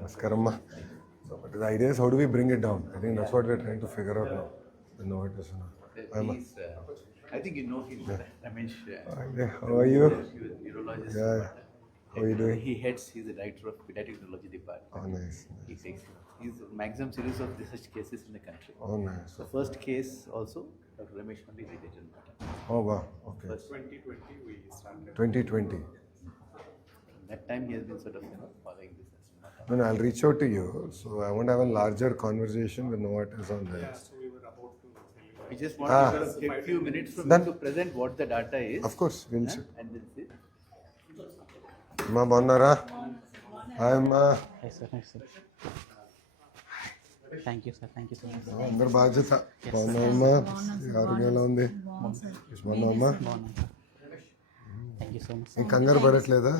Namaskaram. So, but the idea is how do we bring it down? I think that's what we're trying to figure out now. The notice. I think you know him, Ramesh. How are you? Urologist. Yeah. How are you doing? He's the director of pediatric urology department. Oh, nice. He's a maximum series of such cases in the country. Oh, nice. The first case also, Dr. Ramesh only related. Oh, wow. Okay. First 2020 we started. 2020. that time he has been sort of following this. No, I'll reach out to you. So I want to have a larger conversation with Novartis on this. So we were about to tell you. We just want to take a few minutes from you to present what the data is. Of course, we'll see. And then see. Ma bonnara. Hi, ma. Hi, sir. Thank you, sir. Thank you so much. అందరు బాధ్యత బాగున్నామా ఆరోగ్యం ఎలా ఉంది బాగున్నామా thank you so much. ఇంక కంగారు పడట్లేదా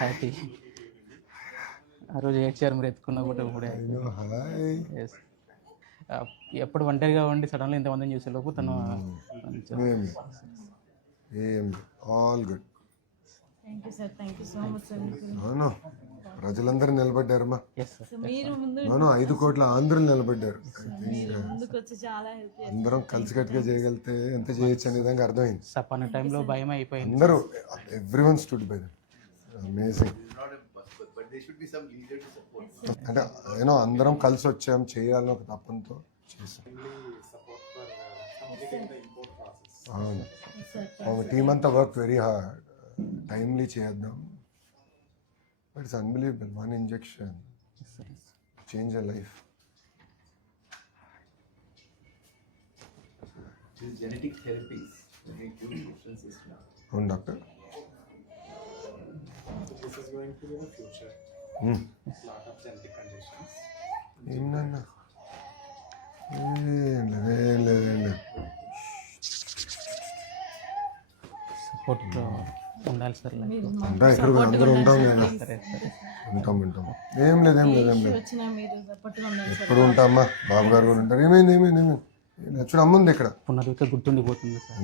హ్యాపీ. ఆ రోజు ఏడ్చారు మీరు ఎత్తుకున్నా కూడా ఇప్పుడే. Hi yes. ఎప్పుడు ఒంటరిగా ఉండి సడన్గా ఇంతమందిని చూసేలోపు తను ఏం all good thank you sir. Thank you so much sir. అవును ప్రజలందరూ నిలబడ్డారమ్మా. Yes sir. మీరు ముందు అవును 5 కోట్ల ఆంధ్రులు నిలబడ్డారు. ముందుకు వచ్చి చాలా హెల్ప్ చేస్తారు. అందరం కలిసికట్టుగా చేయగలిగితే ఎంత చేయొచ్చు అనే విధంగా అర్థమైంది. సపన్న టైంలో భయం అయిపోయింది. అందరూ everyone stood by them. Amazing. But there should be some leader to support. అంటే అందరం కలిసి వచ్చాం చేయాలని ఒక తప్పంతో చేసాం. Support for completing the import process. అవును టీమ్ అంతా వర్క్ వెరీ హార్డ్ టైమ్లీ చేద్దాం. But it's unbelievable one injection change a life. These genetic therapies make huge differences now. అవును doctor. This is going to be the future. Lot of genetic conditions. ఏంటన్నా ఏం లేదు సపోర్ట్ ఉండాలి sir life. ఉంటాం ఇక్కడ అందరూ ఉంటాం కదా సరే సరే. ఉంటాం ఏం లేదు వచ్చినా మీరు సపోర్ట్గా ఉండాలి సార్. ఎప్పుడు ఉంటామా బాబు గారు కూడా ఉంటారు. ఏమైంది చూడు అమ్మ ఉంది ఇక్కడ పునరుక గుర్తుండిపోతుంది సార్.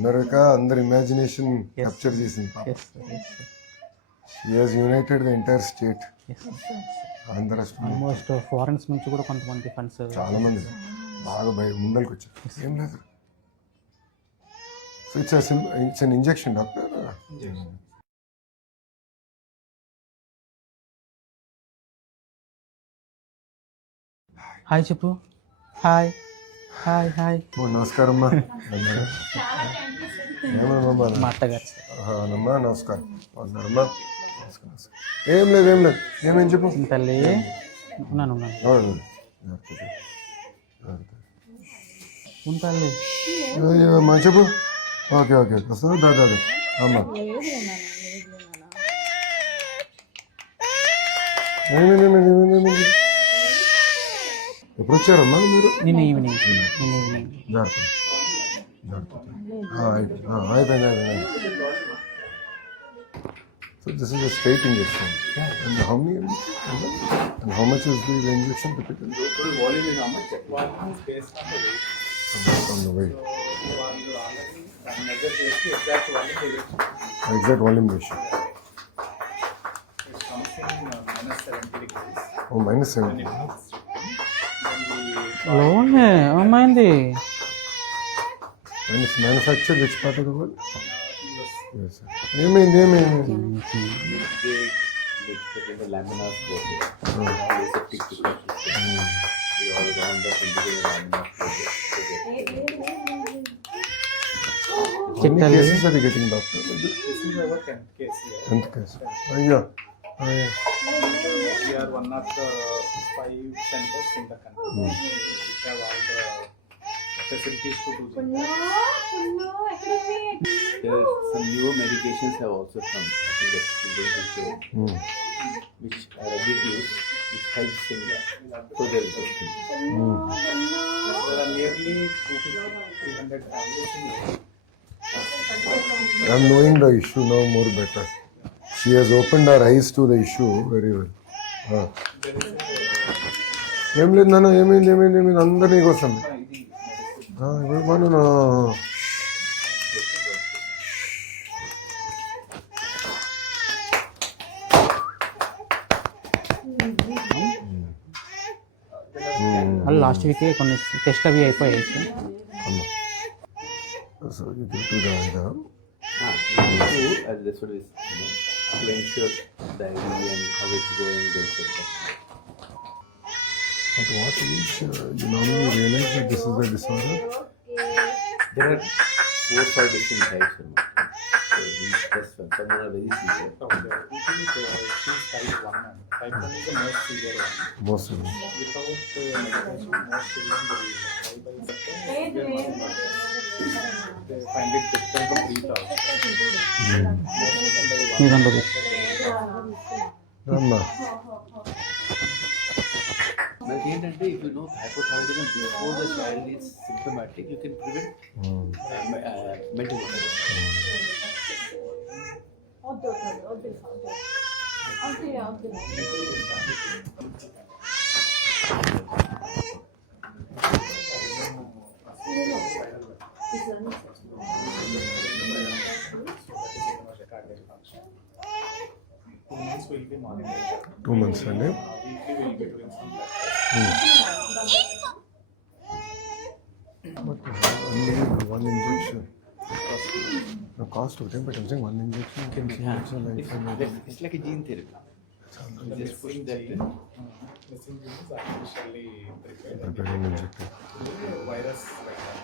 అందరు ఇమాజినేషన్ క్యాప్చర్ చేసింది. Yes sir. Yes sir. She has united the entire state. Yes sir. Andhra రాష్ట్రం ఆల్మోస్ట్ ఫారెన్స్ నుంచి కూడా కొంతమంది ఫండ్స్. చాలా మంది బాగా ముందరికి వచ్చారు. ఏం లేదు. So it's an injection doctor. Hi చెప్పు. Hi hi hi. నమస్కారం అమ్మా. ఏమమ్మా మా అత్తగారు సార్. అమ్మా నమస్కారం. అమ్మా ఏం లేదు ఏమేం చెప్పు. తల్లి ఉన్నాను ఉంటాను. అమ్మా చెప్పు. ఓకే వస్తాను దాదా అమ్మా. ఏమేమి ఎప్పుడు వచ్చారమ్మా మీరు? నిన్న ఈవినింగ్. అయిపోయింది. So this is a straight injection. And how many and how much is the injection typically? Total volume is how much? One is based on the weight. On the weight. So one you already measure the exact volume they will. Exact volume ratio. It comes in minus 70 degrees. Oh, minus 70. Then లోనే అమ్మాయింది. And it's manufactured which part of the world? Yes, sir. ఏమైంది They take the laminar flow. Aseptic tissue. We all round up into the laminar flow. How many cases are you getting, doctor? this is our 10th case here. 10th case. అయ్యా We are one of the 5 centers in the country which have all the facilities to do this. There are some newer medications have also come. I think that's going to show which are ready to use, which helps in further development. There are nearly 250-300 families in India. I'm knowing the issue now more better. She has opened her eyes to the issue very well. ఏం లేదు నాన్న ఏమైంది అందరు నీకు వస్తుంది. లాస్ట్ వీకే కొన్ని టెస్ట్ అవి అయిపోయాయి సార్. అమ్మ సో ఇది to the That's what is, to ensure the IV and how it's going, etc. at what age you normally realize that this is a disorder? There are 4-5 different types. So these first one, some are very severe. Okay. I think she's type 1 and type 1 is the most severe one. Most of them. Without medication, most children will die by second. They find it difficult to breathe out. మీ దాంట్లో అమ్మ But ఏంటంటే if you know hypothyroidism before the child is symptomatic, you can prevent mental illness. Cardiac function. 2 months will be monitored. 2 months అండి. Weekly we'll be doing some blood tests. But only one injection. The cost of them, but I'm saying one injection can change your life. It's like a gene therapy. You just push that in. Missing gene is artificially prepared. Preparing injector. Virus like that.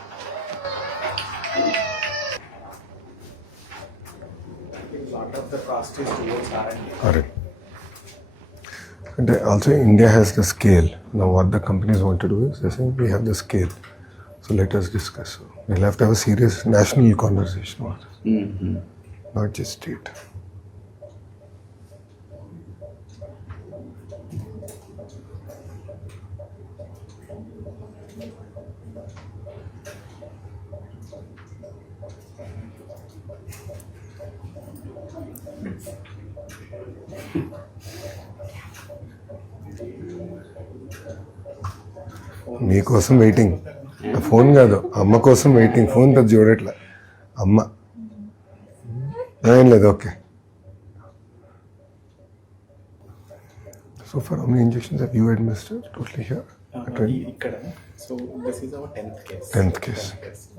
I think a lot of the cost is towards R&D. Correct. And also India has the scale. Now what the companies want to do is they say we have the scale. So let us discuss. So we'll have to have a serious national conversation about this, not just state. మీకోసం waiting. Phone కాదు, అమ్మ కోసం waiting. Phone పెద్ద చూడట్లే అమ్మ. ఏం లేదు, okay. So for how many injections have you administered totally here? Ikkada. So this is our 10th case. 10th case.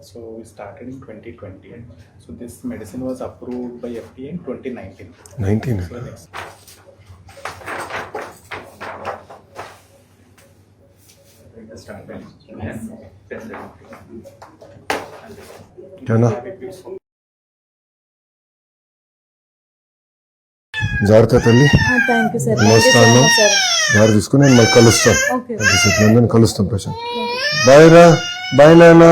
So we started in 2020. So this medicine was approved by FDA in 2019. 19. So next. ఏనా జాగ్రత్త తల్లి. Thank you sir. వస్తాను, జాగ్రత్త చూసుకుని నేను మళ్ళీ కలుస్తాను. ఓకే. అందరిని కలుస్తాం ప్రశాంత్. బాయ్ రా, బాయ్ నాన్న.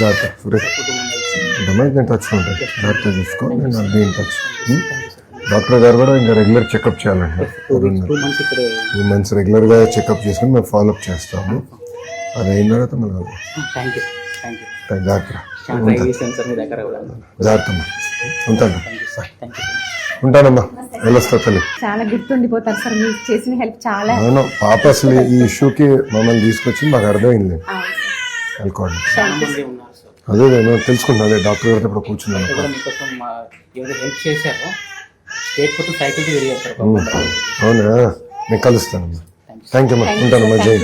జాగ్రత్త నేను టచ్ ఉంటాను. జాగ్రత్త చూసుకో, నేను అది టచ్. డాక్టర్ గారు కూడా ఇంకా రెగ్యులర్ చెకప్ చేయాలండి. 2 months ఇక్కడ 2 months రెగ్యులర్గా చెకప్ చేసుకుని మేము ఫాలోఅప్ చేస్తాము. అది అయిన తర్వాత మళ్ళీ థ్యాంక్ యూ జాగ్రత్త. ట్రై చేశాను సార్ మీ దగ్గర కూడా. జాగ్రత్త ఉంటాను. Thank you. ఉంటానమ్మా, వెళ్ళొస్తా తల్లి. చాలా గుర్తుండిపోతారు సార్ మీరు చేసిన హెల్ప్ చాలా. అవును, పాప అసలు ఈ ఇష్యూకి మమ్మల్ని తీసుకొచ్చి మాకు అర్థమైంది. వెళ్ళుకోండి. చాలా మంది ఉన్నారు సార్. అదే నేను తెలుసుకుంటాను. అదే డాక్టర్ గారితో ఇప్పుడు కూర్చున్నాను. ఇక్కడ మీకోసం ఎవరు హెల్ప్ చేశారో స్టేట్ కోసం సైకిల్ తిరిగారు సార్. అవునా, నేను కలుస్తానమ్మా. థ్యాంక్ యూ అమ్మా, ఉంటానమ్మా. జై.